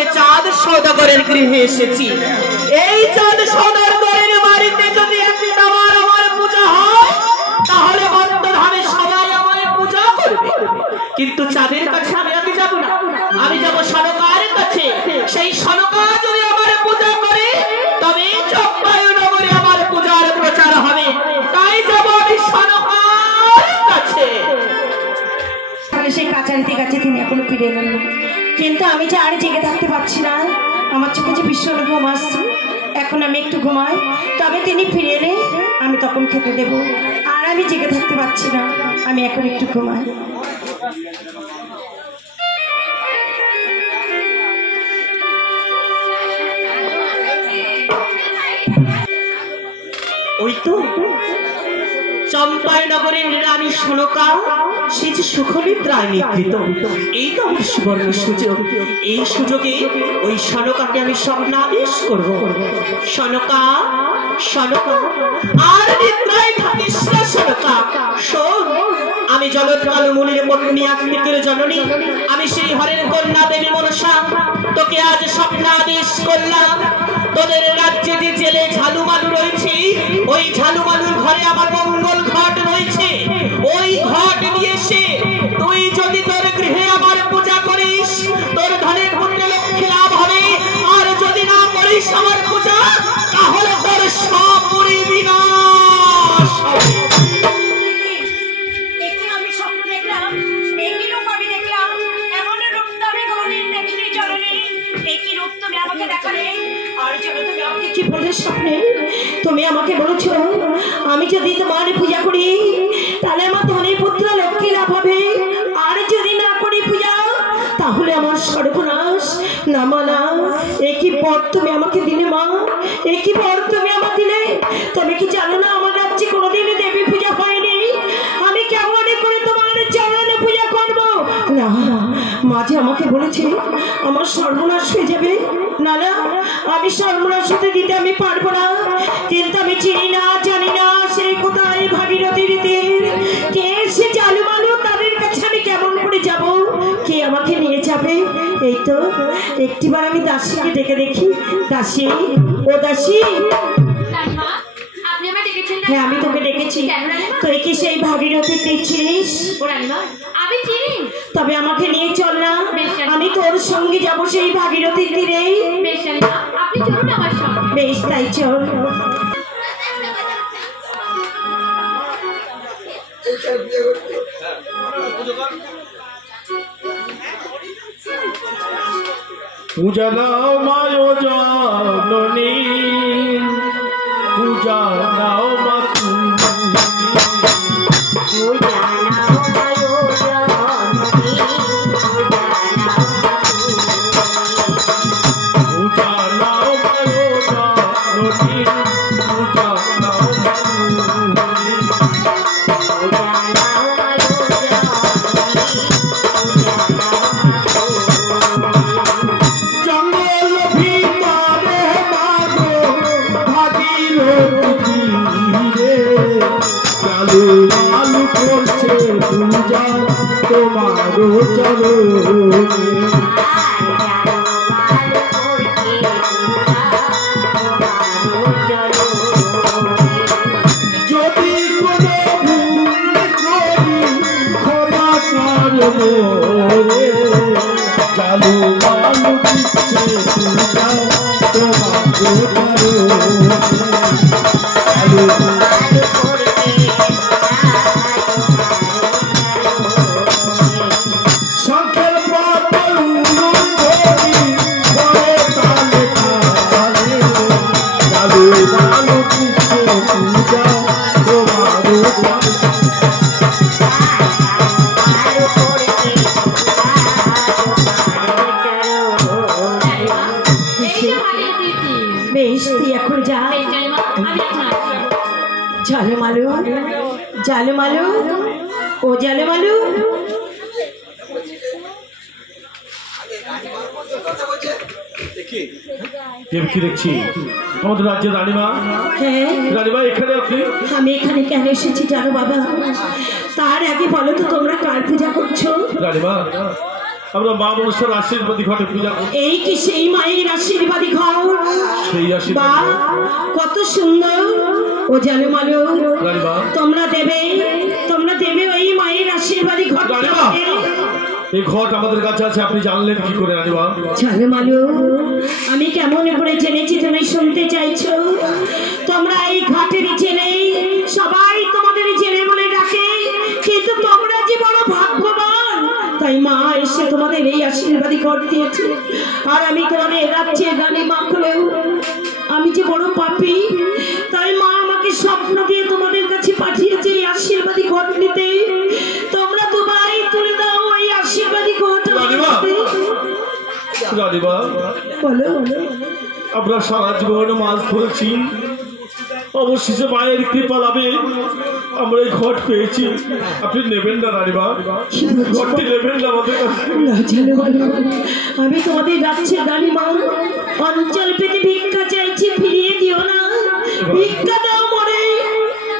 তোমার চাঁদ সওদাগরের গৃহে এসেছি। এই চাঁদ সওদাগরের বাড়িতে যদি একদিন আমার পূজা হয় তাহলে বর্তমানে সবাই আমার পূজা করবে, কিন্তু চাঁদের কাছে আমি যাব না। আমি যাব সনকার কাছে। সেই সনকা যদি আমার পূজা করে তবে চম্পায়নগরে আমার পূজার প্রচার হবে। তাই যাব আমি সনকার কাছে। সেই কাছারিতে কাছে তিনি এখনো ফিরে এলেন না, কিন্তু আমি যে আর জেগে থাকতে পারছি না। আমার চোখে যে ভীষণ ঘুম আসছে। এখন আমি একটু ঘুমাই, তবে তিনি ফিরে এলে আমি তখন খেতে দেব। আর আমি জেগে থাকতে পারছি না, আমি এখন একটু ঘুমাই। ওই তো চম্পায়নগরের রানী সনকা, সে যে সুখনিদ্রায় নিদ্রিত। এই তো আমার সুবর্ণ সুযোগ। এই সুযোগে ওই সনকাকে আমি স্বপ্নাদেশ করব। সনকা, সনকা, আর নিদ্রায় থাকিস না সনকা। শোন, আমি জগৎকাল মুনির পত্নী আস্তিকের জননী, আমি সেই হরের কন্যা দেবী মনসা তোকে আজ স্বপ্নাদেশ করলাম। তোদের রাজ্যে যে জেলে ঝালুমালু রয়েছে, ওই ঝালুমালুর ঘরে আমার মঙ্গল ঘট রয়েছে। ওই ঘট নিয়ে এসে তুই যদি তোর গৃহে আমার পূজা করিস, তোর ধনের পুত্র লক্ষ্মী লাভ হবে। আর যদি না করিস আমার পূজা, তাহলে তোর সব বিনাশ হবে। তুমি আমাকে বলেছো আমি যদি তোমার পূজা করি তাহলে আমার ধনী পুত্র লক্ষ্মী লাভ হবে, আর যদি না করি পূজা তাহলে আমার সর্বনাশ। না মা না, একই পর তুমি আমাকে দিলে মা, একই পর তুমি আমাকে দিলে। তুমি কি জানো না আমার রাজ্যে কোনোদিন দেবী পূজা হয়নি? আমি কেমন করে তোমার চরণে পূজা করবো? না, মাঝে আমাকে বলেছে আমার সর্বনাশ হয়ে যাবে। না না, আমি সর্বনাশ হতে দিতে আমি পারবো না। কিন্তু আমি চিনি না, জানি না সেই কোথায় ভাগীরথীর তীর, কে সে জালুমালু, তাদের কাছে আমি কেমন করে যাব? কে আমাকে নিয়ে যাবে? এই তো একটিবার আমি দাসীকে ডেকে দেখি। দাসী, ও দাসী। হ্যাঁ, আমি তোকে ডেকেছি। তুই কি সেই ভাগীরথীর তীর চিনিস? আমি চিনি। তবে আমাকে নিয়ে চল না, আমি তোর সঙ্গে যাবো সেই ভাগীরথীর তীরে। আপনি চলুন আমার সঙ্গে। বেশ, তাই চল। পূজা নাও মায়ো জননী, পূজা নাও মা আলু করছে পূজা তোমারও চরণে। যদি কোনো ভুল করি ক্ষমা করো রে, চালু আলু দিচ্ছে পূজা তোমারও চরণে। জালুমালু, জালুমালু, ও জালুমালু। কি দেখছি আমাদের রাজ্যের রানীমা? হ্যাঁ রানীমা, এখানে আপনি? আমি এখানে কেন এসেছি জানো বাবা? তার আগে বলো তো তোমরা কার পূজা করছো? রানীমা, আমরা মা মনসার আশীর্বাদী ঘটে পূজা করব। এই কি সেই মায়ের আশীর্বাদী ঘর? সেই বা আশীর্বাদ কত সুন্দর। ও জানো মালো, রানীমা, তোমরা দেবে ওই মায়ের আশীর্বাদী ঘর। রানীমা, এই ঘট আমাদের কাছে আছে, আপনি জানলেন কি করে রানীমা? জানো মালো, আমি কেমন করে জেনেছি তুমি শুনতে চাইছো? তোমরা এই ঘাটের জেনে, সবাই তোমাদের জেনে বলে ডাকে, কিন্তু তোমরা যে বড় ভাগ্যবান, তাই মা এসে তোমাদের এই আশীর্বাদী ঘর দিয়েছে। আর আমি তোমাদের রাজ্যে গালি মা হলেও আমি যে বড় পাপী, তাই মা আমাকে স্বপ্ন দিয়ে তোমাদের কাছে পাঠিয়েছে এই আশীর্বাদী ঘর নিতে। তোমরা দুবাই তুলে দাও এই আশীর্বাদী ঘর। রানীমা, রানীমা, বলো। আমরা সারা জীবন মাছ ধরেছি, অবশেষে মায়ের কৃপা লাভে আমরা এই ঘট পেয়েছি। আপনি নেবেন না রানীমা? ঘরটি নেবেন না আমাদের কাছে? না জানো বলো, আমি তোমাদের রাজ্যে গালি মা অঞ্চল পেতে ভিক্ষা চাইছি, ফিরিয়ে দিও না, ভিক্ষা দাও মরে।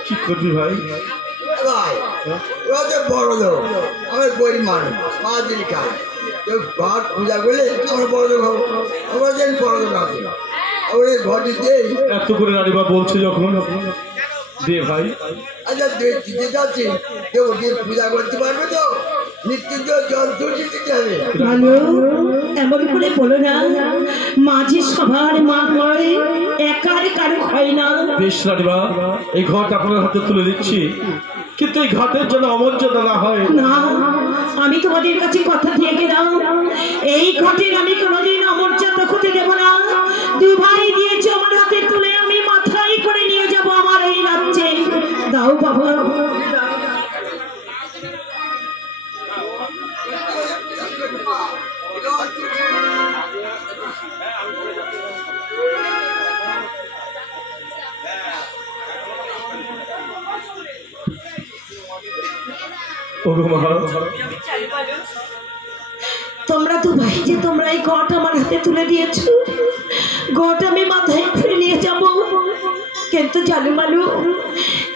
কি করবি ভাই? ভাই ওরা তো বড় লোক, আমার গরিব মানুষ, মা দিন খায়, কেউ ঘর পূজা করলে আমরা বড় লোক হবো, আমরা যেন বড় লোক আছে, আমরা এই ঘরটি দেই। এত করে রানীমা বলছে যখন, দে ভাই। আচ্ছা দিতে যাচ্ছি, কেউ গিয়ে পূজা করতে পারবে তো? নিত্য জল তুলতে দিতে হবে। ভালো, এমন করে বলো না, মাঝে সবার মা হয়, একার কারো হয় না। বেশ রানীমা, এই ঘট আপনার হাতে তুলে দিচ্ছি, কিন্তু এই ঘাটের জন্য অমর্যাদা না হয়। না, আমি তোমাদের কাছে কথা দিয়ে গেলাম, এই ঘটের আমি কোনোদিন অমর্যাদা হতে দেব না। দু ভাই দিয়েছে আমার হাতে তুলে, আমি মাথায় করে নিয়ে যাব আমার এই রাজ্যে। দাও বাবা। তোমরা তো ভাই যে তোমরা এই ঘট আমার হাতে তুলে দিয়েছো, ঘট আমি মাথায় করে নিয়ে যাব, কিন্তু জানু মালু,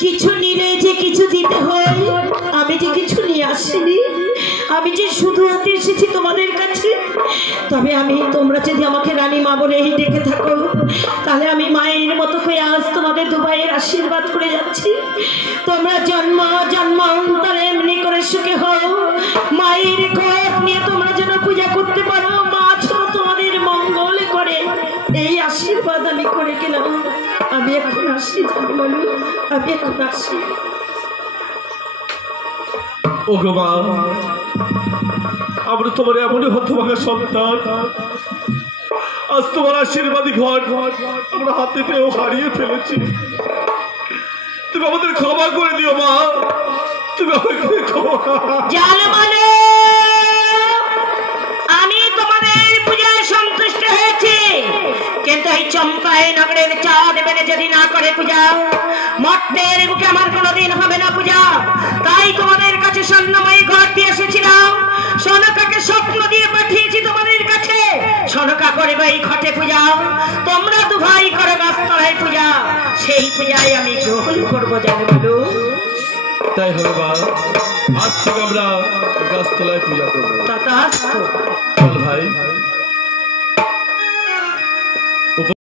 কিছু নিলে যে কিছু দিতে হয়, আমি যে কিছু নিয়ে আসিনি, আমি যে শুধু হাতে এসেছি তোমাদের কাছে। তবে তোমরা যদি আমাকে রানী মা বলে ডেকে থাকো, তাহলে আমি মায়ের মতো হয়ে আজ তোমাদের দু ভাইয়ের আশীর্বাদ করে যাচ্ছি। তোমরা জন্ম জন্মান্তরে এমনি করে সুখে হও, মায়ের ঘট নিয়ে তোমরা যেন পূজা করতে পারো, মা যেন তোমাদের মঙ্গল করে, এই আশীর্বাদ আমি করে গেলাম। আমি এখন আসি জানু মালু, আমি এখন আসি। ও গো মা, আমরা তোমার এমনই হতভাগা সন্তান, আজ তোমার আশীর্বাদী ঘর আমরা হাতে পেয়েও হারিয়ে ফেলেছি। তুমি আমাদের ক্ষমা করে দিও মা, তুমি আমাকে ক্ষমা। জানু মালু, আমি তোমাদের পূজায় সন্তুষ্ট হয়েছি, কিন্তু এই চম্পাই নগরের চাঁদ মেনে যদি না করে পূজা, মর্তের বুকে আমার কোনোদিন হবে না পূজা। তাই তোমাদের কাছে স্বর্ণময়ী ঘর দিয়ে এসেছিলাম, সনকাকে স্বপ্ন দিয়ে পাঠিয়েছি তোমাদের কাছে, সনকা করবে এই ঘটে পূজা, তোমরা দু ভাই করে গাছতলায় পূজা, সেই পূজায় আমি গ্রহণ করবো জানু মালু। তাই হবে মা, আজ থেকে আমরা গাছতলায় পূজা করবো। তথাস্তু। চল ভাই।